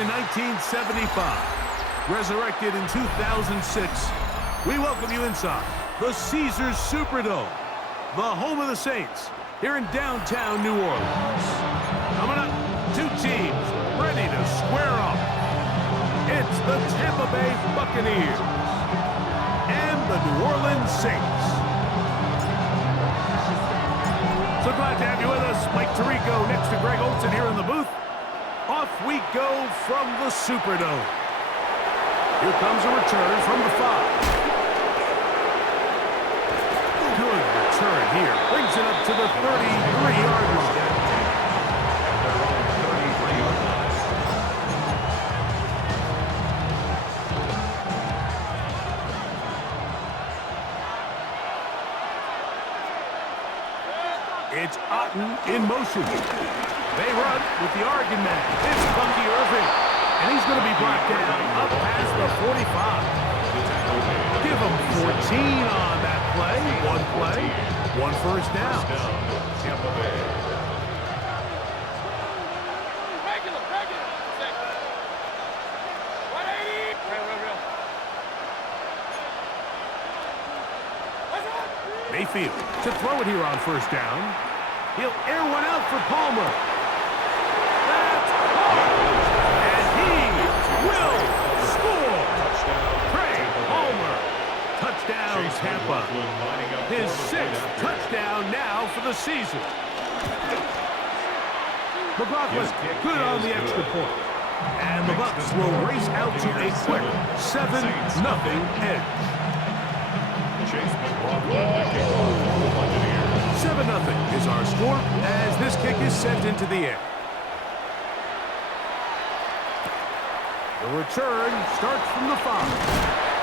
in 1975, resurrected in 2006, we welcome you inside the Caesars Superdome, the home of the Saints, here in downtown New Orleans. Coming up, two teams ready to square off. It's the Tampa Bay Buccaneers and the New Orleans Saints. So glad to have you with us. Mike Tirico next to Greg Olsen here in the booth. Off we go from the Superdome. Here comes a return from the 5. Good return here. Brings it up to the 33-yard line. It's Otten in motion. They run with the Oregon man. It's Bucky Irving. And he's going to be brought down up past the 45. Give him 14 on that play. One play, one first down. Tampa Bay. Mayfield to throw it here on first down. He'll air one out for Palmer. That's and he will score. Trey Palmer. Touchdown, Tampa. His 6th touchdown now for the season. McLaughlin good on the extra point. And the Bucs will race out to a quick 7-0 edge. 7-0 is our score as this kick is sent into the air. The return starts from the 5.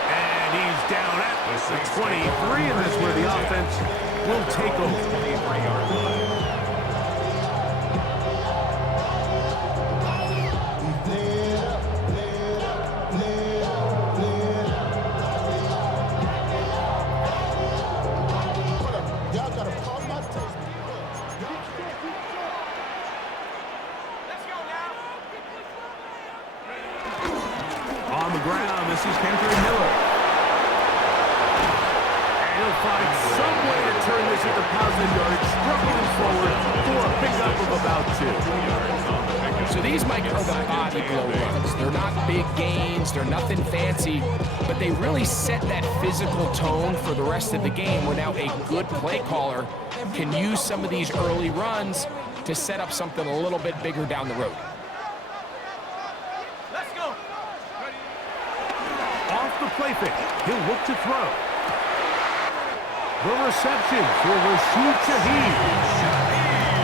And he's down at the 23, and that's where the offense will take over. On the ground, this is Kendrick Miller. And he'll find some way to turn this into positive yardage, struggling forward for a pickup of about 2. So these, Mike, are the body blow runs. They're not big gains, they're nothing fancy, but they really set that physical tone for the rest of the game where now a good play caller can use some of these early runs to set up something a little bit bigger down the road. The play fake. He'll look to throw. The reception for Rashid Shaheed.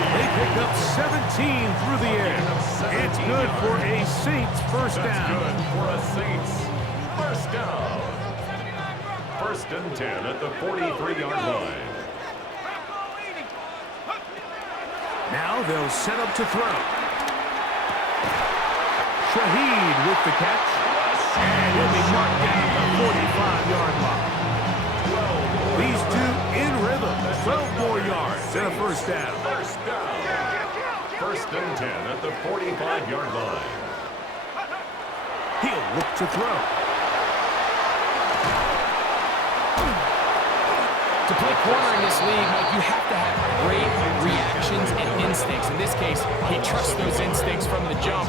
They pick up 17 through the air. It's good for a Saints first down. Good for a Saints first down. 1st and 10 at the 43-yard line. Now they'll set up to throw. Shaheed with the catch. And he'll be marked down the 45-yard line. These two in rhythm. 12 more yards and a first down. 1st and 10 at the 45-yard line. He'll look to throw. To play corner in this league, Mike, you have to have great reactions and instincts. In this case, he trusts those instincts from the jump.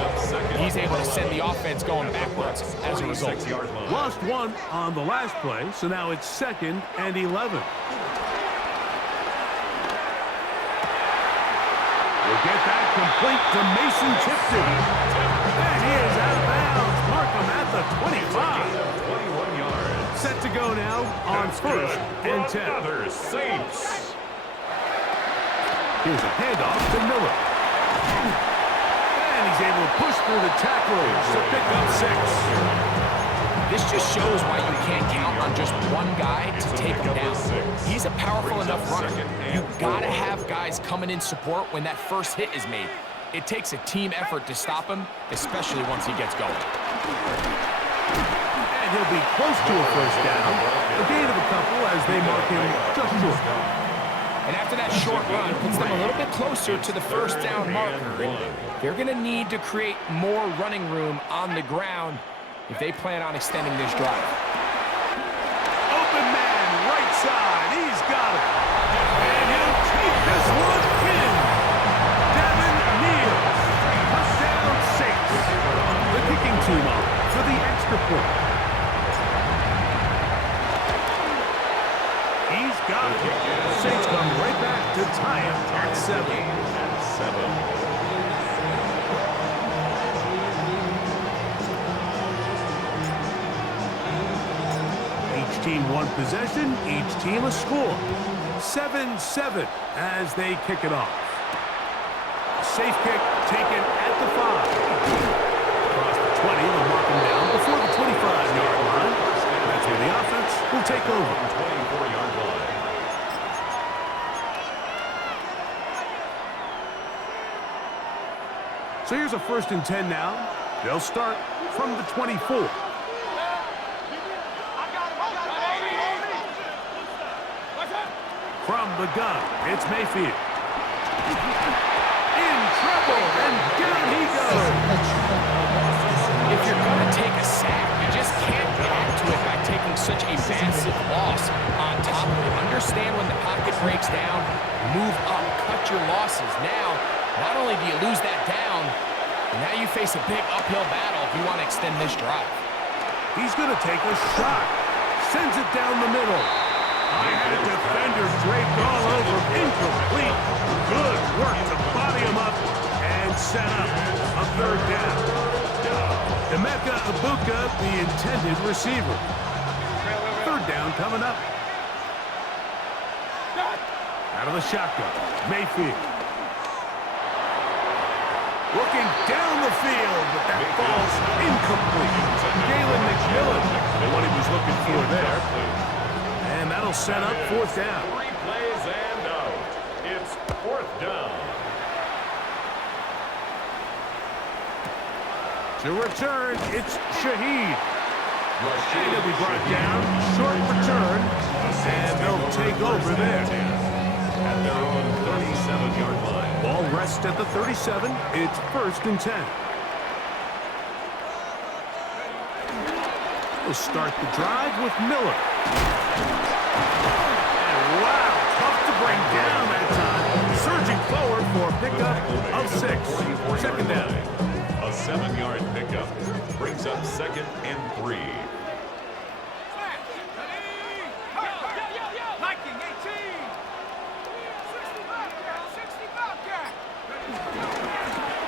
He's able to send the offense going backwards as a result. Lost one on the last play, so now it's 2nd and 11. We'll get that complete to Mason Tipton. And he is out of bounds. Markham at the 25. 21 yards. Set to go now on 1st and 10. Another Saints. Here's a handoff to Miller. And he's able to push through the tacklers to pick up 6. This just shows why you can't count on just one guy to take him down. He's a powerful enough runner. You've got to have guys coming in support when that first hit is made. It takes a team effort to stop him, especially once he gets going. And he'll be close to a first down. A gain of a couple as they mark him just short. And after that short run, puts them a little bit closer to the first down marker. And they're going to need to create more running room on the ground if they plan on extending this drive. Open man, right side. He's got it. And he'll take this one in. Devin Neal. Touchdown Saints. The kicking team up for the extra point. He's got it. Saints come right back to tie him at 7. Each team one possession, each team a score. 7-7 as they kick it off. Safe kick taken at the 5. Across the 20, they'll mark him down before the 25-yard line. That's where the offense will take over. 24-yard line. So here's a 1st and 10 now. They'll start from the 24. From the gun, it's Mayfield. In trouble, and down he goes. If you're going to take a sack, you just can't add to it by taking such a massive loss on top of it. Understand when the pocket breaks down, move up, cut your losses. Now, not only do you lose that down, but now you face a big uphill battle if you want to extend this drive. He's going to take a shot. Sends it down the middle. I had a defender draped all over him. Incomplete. Good work to body him up and set up a 3rd down. Emeka Ibuka, the intended receiver. 3rd down coming up. Out of the shotgun, Mayfield. Looking down the field, but that ball's incomplete. Jalen McMillan, what he was looking for there. And that'll set up 4th down. 3 plays and out. It's 4th down. To return, it's Shaheed. And he'll be brought down. Short return. And they'll take over there. At their own 37-yard line. Ball rests at the 37. It's 1st and 10. We'll start the drive with Miller. And wow, tough to bring down that time. Surging forward for a pickup of 6. 2nd down. A 7-yard pickup brings up 2nd and 3.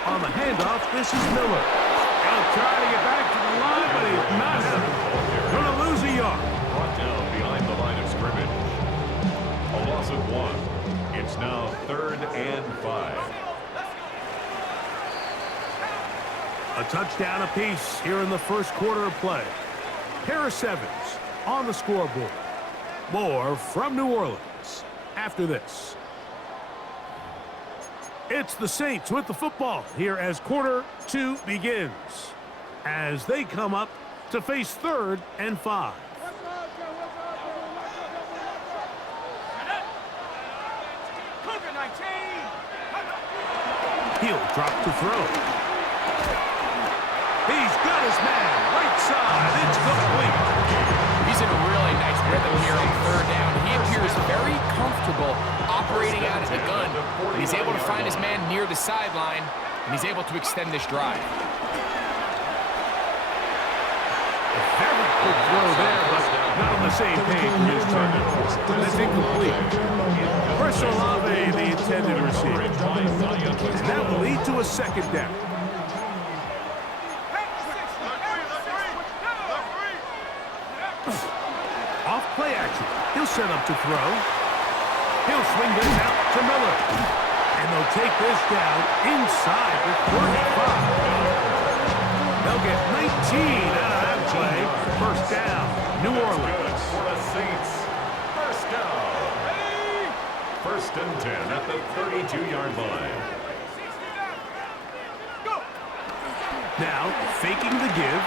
On the handoff, this is Miller. He'll try to get back to the line, but he's not having it. Going to lose a yard. Brought down behind the line of scrimmage. A loss of 1. It's now 3rd and 5. A touchdown apiece here in the 1st quarter of play. Pair of 7s on the scoreboard. More from New Orleans after this. It's the Saints with the football here as quarter 2 begins. As they come up to face 3rd and 5. He'll drop to throw. He's got his man, right side, it's complete. He's in a really nice rhythm here on 3rd down. He appears very comfortable operating out of the gun. And he's able to find his man near the sideline, and he's able to extend this drive. A very quick throw there, but not on the same page with his target. That's incomplete. Chris Olave, the intended receiver. And that will lead to a 2nd down. Off play action. He'll set up to throw. He'll swing this out to Miller. And they'll take this down inside the 35. They'll get 19 out of that play. 1st down, New Orleans. For the Saints. 1st down. 1st and 10 at the 32-yard line. Now, faking the give.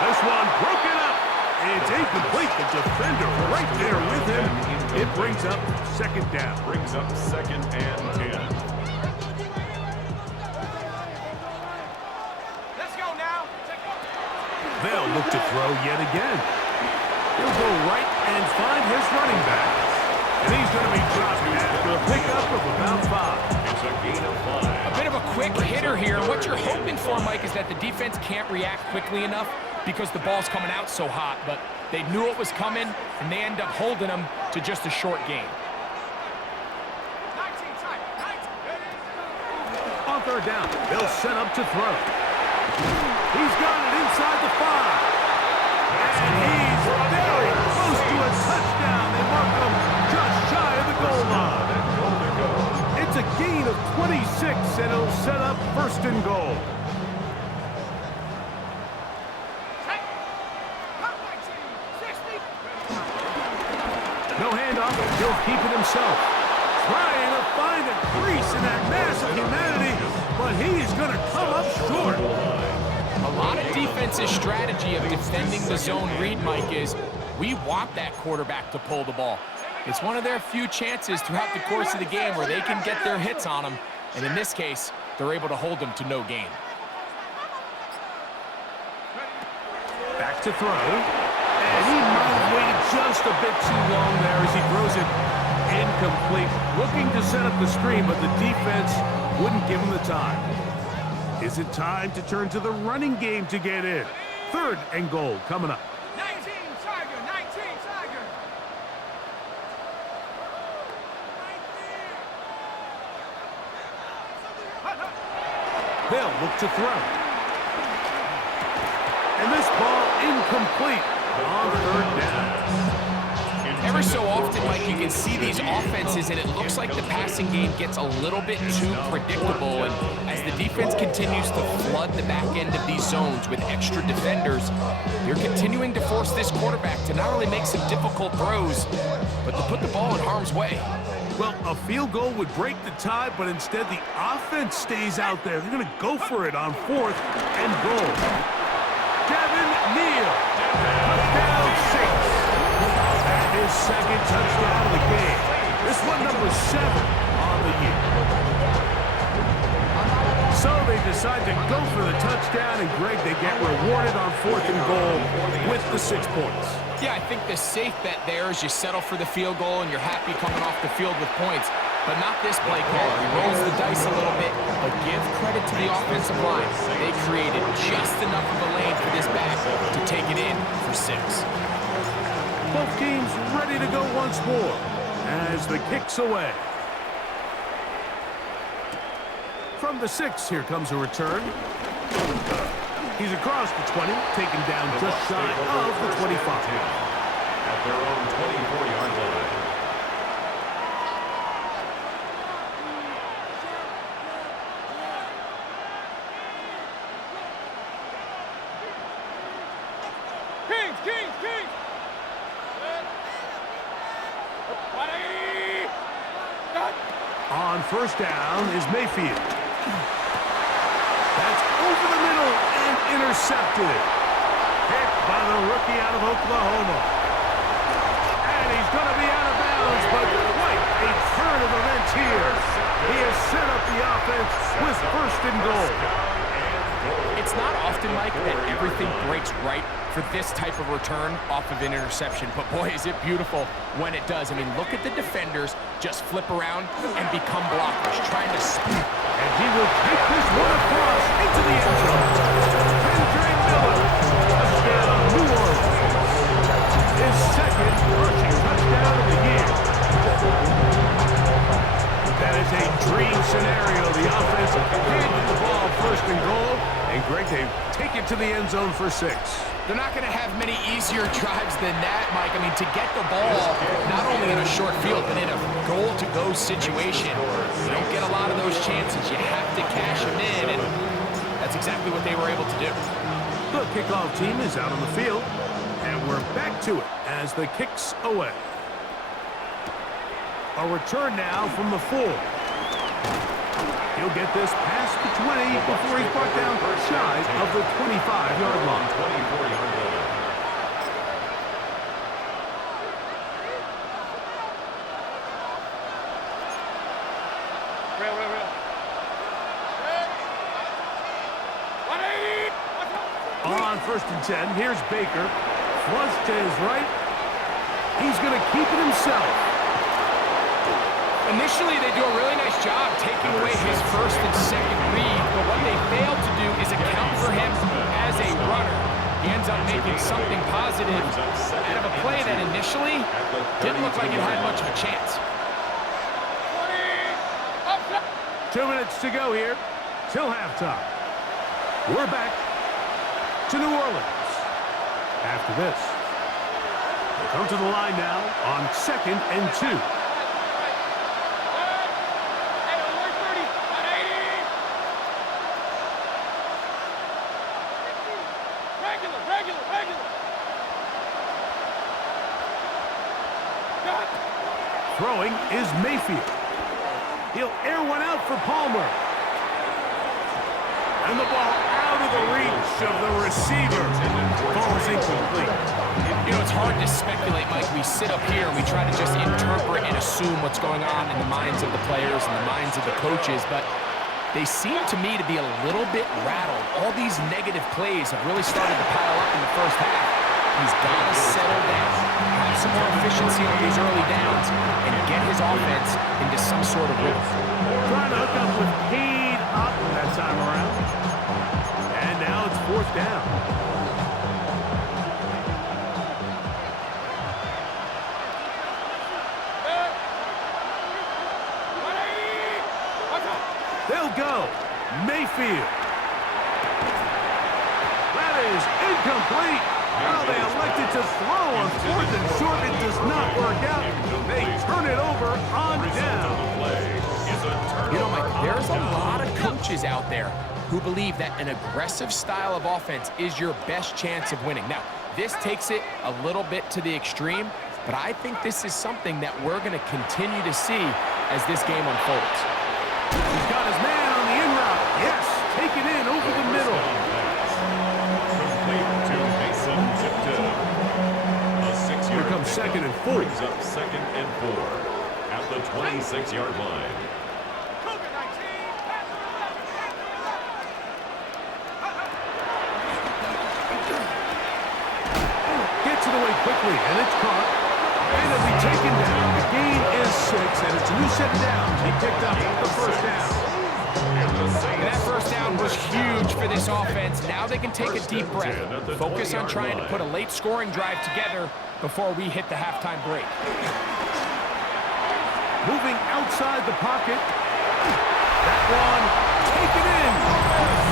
This one broken up. It's incomplete. The defender right there with him. It brings up second down. Brings up 2nd and 10. Let's go now. They'll look to throw yet again. He'll go right and find his running back. And he's going to be dropped after a pickup of about 5. It's a gain of 5. A bit of a quick hitter here. What you're hoping for, Mike, is that the defense can't react quickly enough because the ball's coming out so hot. But they knew it was coming, and they end up holding them to just a short game. 19 tight. 19. On third down, they'll set up to throw. He's got it inside the 5. And he's very close to a touchdown. They mark him just shy of the goal line. It's a gain of 26, and it'll set up 1st and goal. No handoff. He'll keep it himself. Trying to find a crease in that mass of humanity, but he's going to come up short. A lot of defense's strategy of defending the zone read, Mike, is we want that quarterback to pull the ball. It's one of their few chances throughout the course of the game where they can get their hits on him, and in this case, they're able to hold him to no gain. Back to throw. And he might have waited just a bit too long there as he throws it incomplete. Looking to set up the screen, but the defense wouldn't give him the time. Is it time to turn to the running game to get in? 3rd and goal coming up. 19 Tiger. 19 Tiger. They'll look to throw. And this ball incomplete on 3rd down. Every so often, Mike, you can see these offenses, and it looks like the passing game gets a little bit too predictable. And as the defense continues to flood the back end of these zones with extra defenders, they're continuing to force this quarterback to not only make some difficult throws, but to put the ball in harm's way. Well, a field goal would break the tie, but instead the offense stays out there. They're going to go for it on 4th and goal. Devin Neal, touchdown 6. His 2nd touchdown of the game. This one number 7 on the year. So they decide to go for the touchdown, and Greg, they get rewarded on 4th and goal with the 6 points. Yeah, I think the safe bet there is you settle for the field goal and you're happy coming off the field with points. But not this play call. He rolls the dice a little bit, but give credit to the offensive line. They created just enough of a lane for this back to take it in for 6. Both teams ready to go once more as the kick's away. From the 6, here comes a return. He's across the 20, taken down just shy of the 25. At their own 24-yard line. Kings. On 1st down is Mayfield. That's over the middle and intercepted. Picked by the rookie out of Oklahoma. And he's going to be out of bounds, but quite a turn of events here. He has set up the offense with 1st and goal. It's not often, Mike, that everything breaks right for this type of return off of an interception. But boy, is it beautiful when it does. I mean, look at the defenders just flip around and become blockers, trying to spin. And he will take this one across into the end zone. Kendrick Miller, touchdown, New Orleans. His 2nd rushing touchdown of the year. That is a dream scenario. The offense handed the ball 1st and goal. And Greg, they take it to the end zone for 6. They're not going to have many easier drives than that, Mike. I mean, to get the ball not only in a short field, but in a goal-to-go situation, you don't get a lot of those chances. You have to cash them in, and that's exactly what they were able to do. The kickoff team is out on the field, and we're back to it as the kick's away. A return now from the 4. He'll get this past the 20 before he's brought down shy of the 25-yard line. 24-yard line. On 1st and 10, here's Baker. Flush to his right. He's going to keep it himself. Initially, they do a really nice job taking away his first and second read, but what they fail to do is account for him as a runner. He ends up making something positive out of a play that initially didn't look like it had much of a chance. 2 minutes to go here till halftime. We're back to New Orleans. After this, they come to the line now on 2nd and 2. Throwing is Mayfield. He'll air one out for Palmer. And the ball out of the reach of the receiver. Falls incomplete. You know, it's hard to speculate, Mike. We sit up here and we try to just interpret and assume what's going on in the minds of the players and the minds of the coaches, but they seem to me to be a little bit rattled. All these negative plays have really started to pile up in the first half. He's got to settle down, have some more efficiency on these early downs, and get his offense into some sort of rhythm. Trying to hook up with Cade up that time around. And now it's 4th down. They'll go. Mayfield. That is incomplete. Well, they elected to throw on 4th and short. It does not work out. They turn it over on down. You know, Mike, there's a lot of coaches out there who believe that an aggressive style of offense is your best chance of winning. Now, this takes it a little bit to the extreme, but I think this is something that we're going to continue to see as this game unfolds. He's got his man on the in route. Yes, take it in over the middle. Here comes 2nd and 4. Brings up 2nd and 4 at the 26-yard line. Gets it away quickly, and it's caught. And it'll be taken down. The gain is 6, and it's a new set down. He picked up the 1st down. And that 1st down was huge for this offense. Now they can take a deep breath. Focus on trying to put a late scoring drive together before we hit the halftime break. Moving outside the pocket. That one taken in.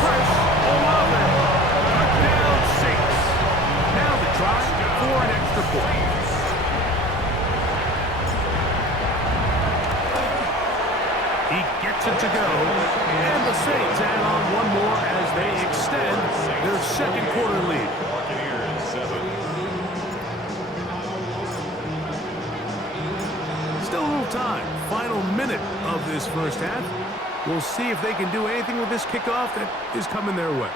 Fresh Olave. Down 6. Now the try for an extra point. He gets it to go. And the Saints add on one more as they extend their 2nd quarter lead. Buccaneers 7. Still a little time. Final minute of this first half. We'll see if they can do anything with this kickoff that is coming their way.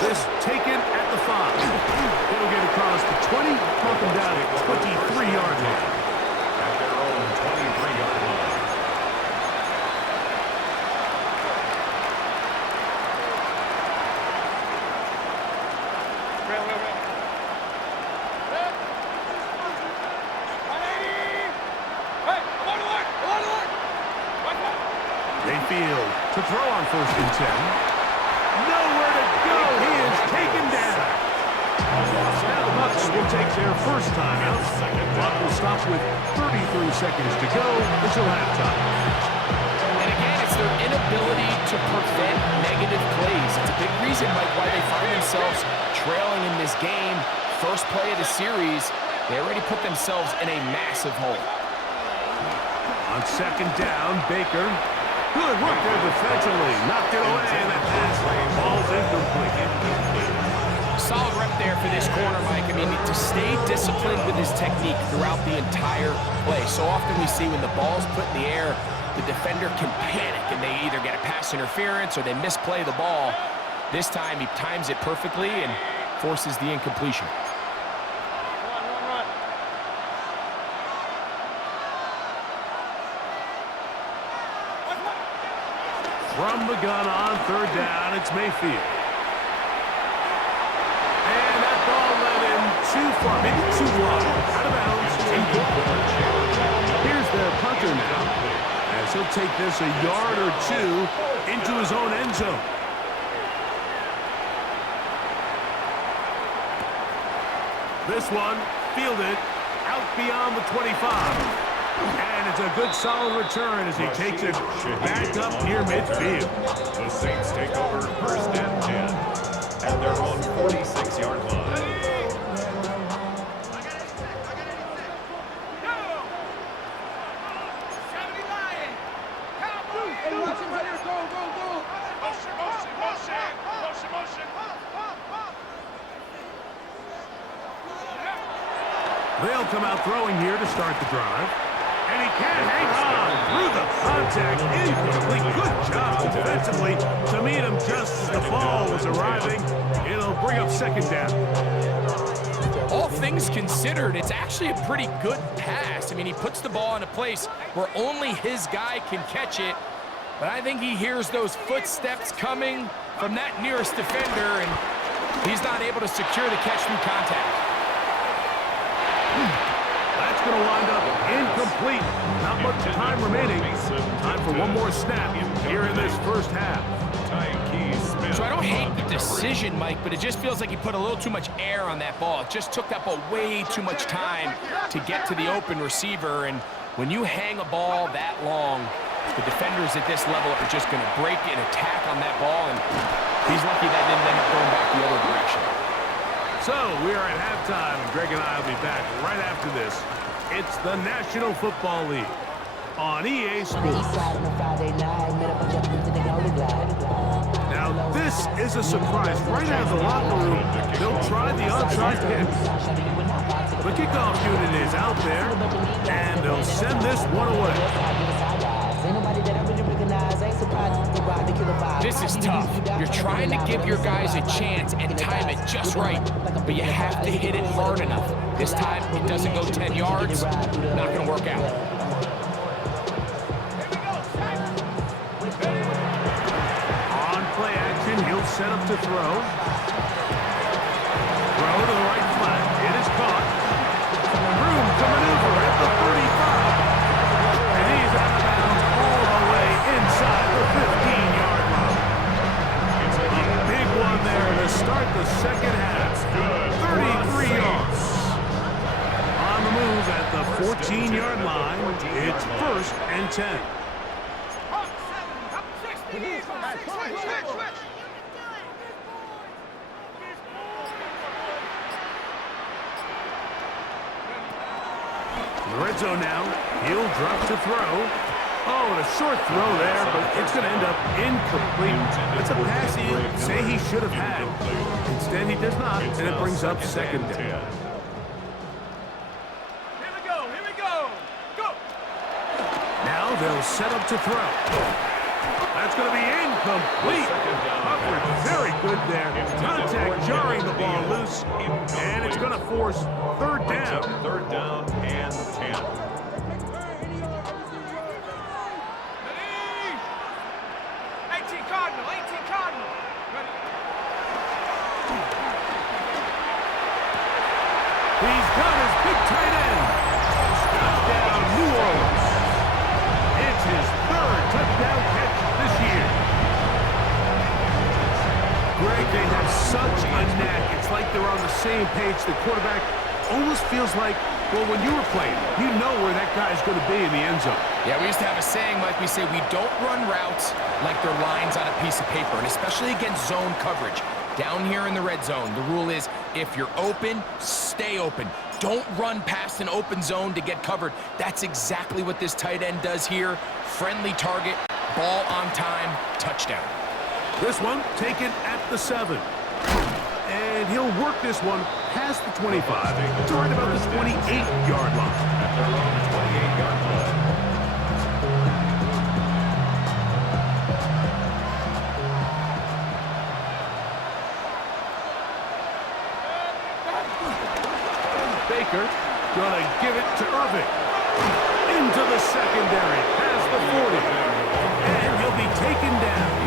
This taken at the 5. They'll get across the 20, knock them down at 23-yard line. At their own 23-yard line. Mayfield to throw on 1st and 10. Nowhere to go. He is taken down. Now the Bucs will take their first time out. Clock will stop with 33 seconds to go until halftime. And again, it's their inability to prevent negative plays. It's a big reason, Mike, why they find themselves trailing in this game. First play of the series, they already put themselves in a massive hole. On 2nd down, Baker. Good work there defensively. Knocked it away, and that pass falls incomplete. Solid rep there for this corner, Mike. I mean, to stay disciplined with his technique throughout the entire play. So often we see when the ball's put in the air, the defender can panic, and they either get a pass interference or they misplay the ball. This time, he times it perfectly and forces the incompletion. From the gun on 3rd down, it's Mayfield. far, maybe too wide. Out of bounds. Here's their punter now, as he'll take this a yard or two into his own end zone. This one fielded out beyond the 25. And it's a good solid return as he takes it back up near midfield. The Saints take over first and 10 at their own 46-yard line. They'll come out throwing here to start the drive. And he can't hang on through the contact. Incomplete. Good job defensively to meet him just as the ball was arriving. It'll bring up second down. All things considered, it's actually a pretty good pass. I mean, he puts the ball in a place where only his guy can catch it. But I think he hears those footsteps coming from that nearest defender, and he's not able to secure the catch through contact. That's going to wind up incomplete. Not much time remaining. Time for one more snap here in this first half. So I don't hate the decision, Mike, but it just feels like he put a little too much air on that ball. It just took that ball way too much time to get to the open receiver. And when you hang a ball that long, the defenders at this level are just going to break and attack on that ball. And he's lucky that didn't end up going back the other direction. So we are at halftime, and Greg and I will be back right after this. It's the National Football League on EA Sports. Now, this is a surprise. Right out of the locker room, they'll try the onside kick. The kickoff unit is out there, and they'll send this one away. This is tough. You're trying to give your guys a chance and time it just right, but you have to hit it hard enough. This time, it doesn't go 10 yards. Not going to work out. On play action, he'll set up to throw. Throw to the right flat. It is caught. Room to maneuver at the 35. And he's out of bounds all the way inside the 15-yard line. A big one there to start the second half. 33 yards. On the move at the 14-yard line, it's first and 10. The red zone now. He'll drop to throw. Oh, and a short throw there, but it's going to end up incomplete. It's a pass he say he should have had. Instead, he does not, and it brings up second down. Here we go. Go! Now they'll set up to throw. That's going to be incomplete. Coverage very good there. Contact jarring the ball loose, and it's going to force third down. Third down and 10. He's got his big tight end. Touchdown, New Orleans. It's his third touchdown catch this year. Greg, they have such a knack. It's like they're on the same page. The quarterback almost feels like, well, when you were playing, you know where that guy's going to be in the end zone. Yeah, we used to have a saying, Mike, we say we don't run routes like they're lines on a piece of paper, and especially against zone coverage. Down here in the red zone, the rule is if you're open, stay open. Don't run past an open zone to get covered. That's exactly what this tight end does here. Friendly target, ball on time, touchdown. This one taken at the 7. And he'll work this one past the 25 to right about the 28-yard line. At their own 28-yard line. Baker gonna give it to Irving. Into the secondary, past the 40. And he'll be taken down.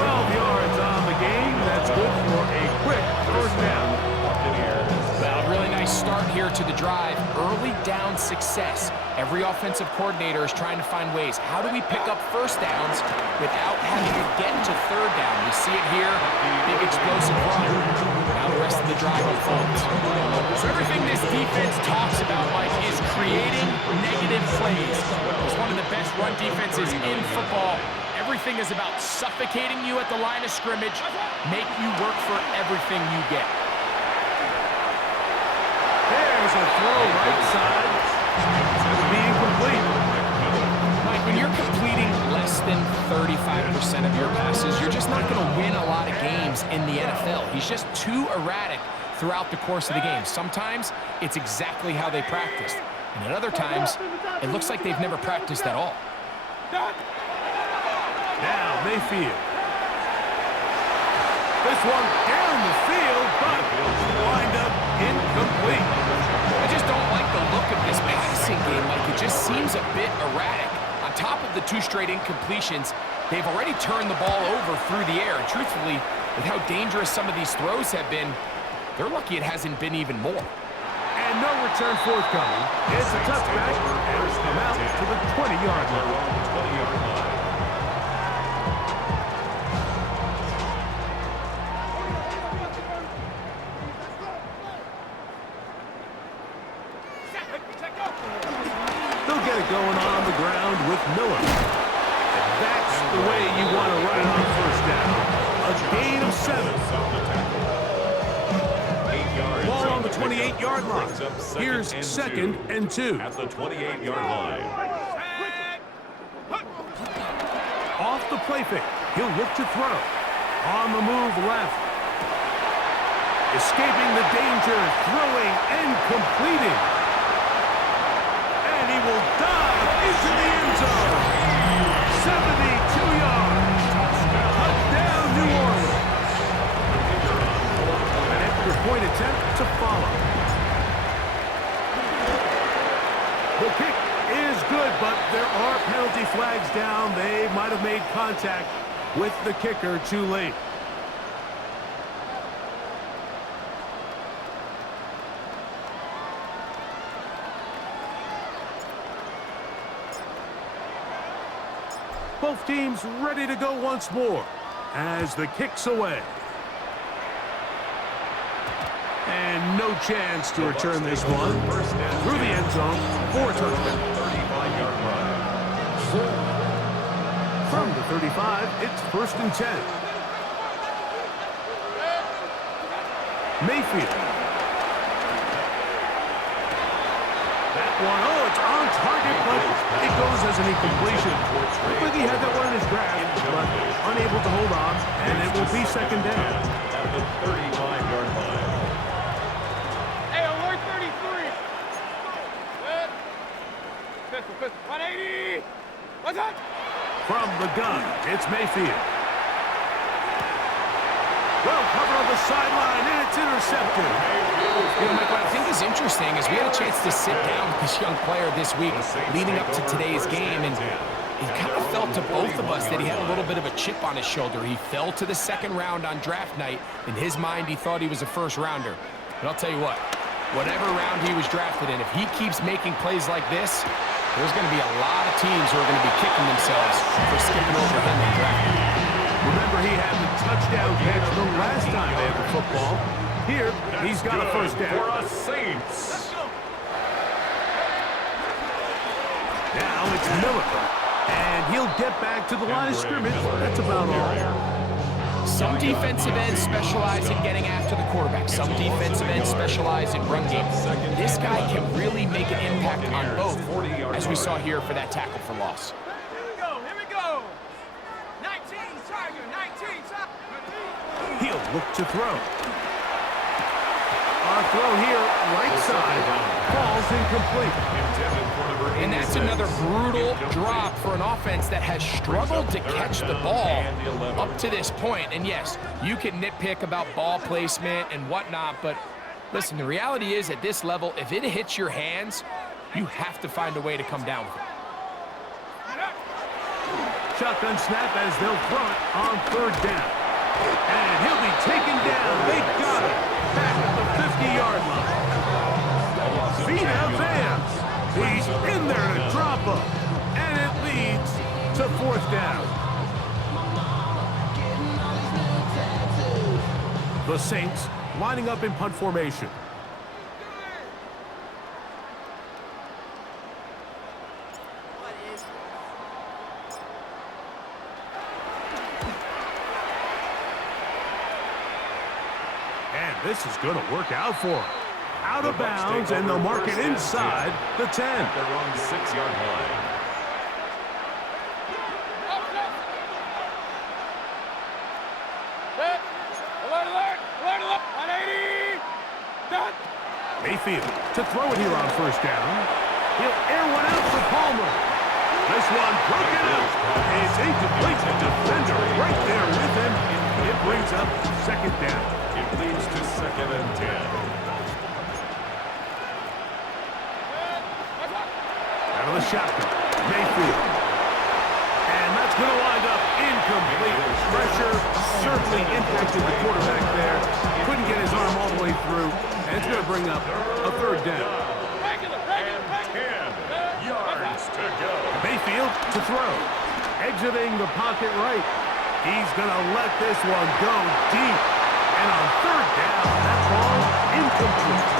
12 yards on the game. That's good for a quick first down. to the drive, early down success. Every offensive coordinator is trying to find ways. How do we pick up first downs without having to get to third down? We see it here, big explosive run. Now the rest of the drive unfolds. So everything this defense talks about, Mike, is creating negative plays. It's one of the best run defenses in football. Everything is about suffocating you at the line of scrimmage, make you work for everything you get. There's a throw right side. Being complete. Mike, when you're completing less than 35% of your passes, you're just not going to win a lot of games in the NFL. He's just too erratic throughout the course of the game. Sometimes it's exactly how they practiced. And at other times, it looks like they've never practiced at all. Now Mayfield. This one down the field, but wind up incomplete. I just don't like the look of this passing game. Like, it just seems a bit erratic. On top of the 2 straight incompletions, they've already turned the ball over through the air. And truthfully, with how dangerous some of these throws have been, they're lucky it hasn't been even more. And no return forthcoming. It's a touchback. First them out to the 20-yard line. They'll get it going on the ground with Miller. And that's the way you want to run it on first down. A gain of 7. Ball on the 28-yard line. Here's second and 2. At the 28-yard line. Off the play fake. He'll look to throw. On the move left. Escaping the danger. Throwing and completing. And he will dive into the end zone. 72 yards. Touchdown, New Orleans. An extra point attempt to follow. The kick is good, but there are penalty flags down. They might have made contact with the kicker too late. Both teams ready to go once more as the kick's away. And no chance to return this one. Through the end zone for a touchdown. 35-yard line. From the 35, it's 1st and 10. Mayfield. That one, oh, it's on target, but it goes as an incompletion. Looked like he had that one in his grasp, but unable to hold on, and it will be second down. At the 35-yard line. Hey, alert 33. Good. Pistol. 180. What's up? From the gun, it's Mayfield. Well covered on the sideline, and it's intercepted. You know, Mike, what I think is interesting is we had a chance to sit down with this young player this week leading up to today's game, and it kind of felt to both of us that he had a little bit of a chip on his shoulder. He fell to the 2nd round on draft night. In his mind, he thought he was a 1st rounder. But I'll tell you what, whatever round he was drafted in, if he keeps making plays like this, there's going to be a lot of teams who are going to be kicking themselves for skipping over him in draft. Remember, he had the touchdown catch the last time they had the football. Here, he's got a first down. For a Saints. Now it's Miller. And he'll get back to the line of scrimmage. That's about all. Some defensive ends specialize in getting after the quarterback. Some defensive ends specialize in run game. This guy can really make an impact on both, as we saw here for that tackle for loss. Here we go. 19, Tiger, 19, Tiger. He'll look to throw. A throw here, right side, falls incomplete. And that's another brutal drop for an offense that has struggled to catch the ball up to this point. And yes, you can nitpick about ball placement and whatnot, but listen, the reality is at this level, if it hits your hands, you have to find a way to come down with it. Shotgun snap as they'll throw it on 3rd down. And he'll be taken down. They got it. Back at the 50-yard line. The Saints lining up in punt formation. And this is going to work out for him. Out of bounds, and they'll mark it inside the 10. At their own 6-yard line. Mayfield to throw it here on first down. He'll air one out for Palmer. This one broken up. It's incomplete. The defender right there with him. It brings up second down. It leads to 2nd and 10. Out of the shotgun, Mayfield. And that's going to wind up incomplete. Pressure certainly impacted the quarterback there. Couldn't get his arm all the way through. And it's going to bring up a third down. And 10 yards to go. Mayfield to throw. Exiting the pocket right. He's going to let this one go deep. And on third down, that ball incomplete.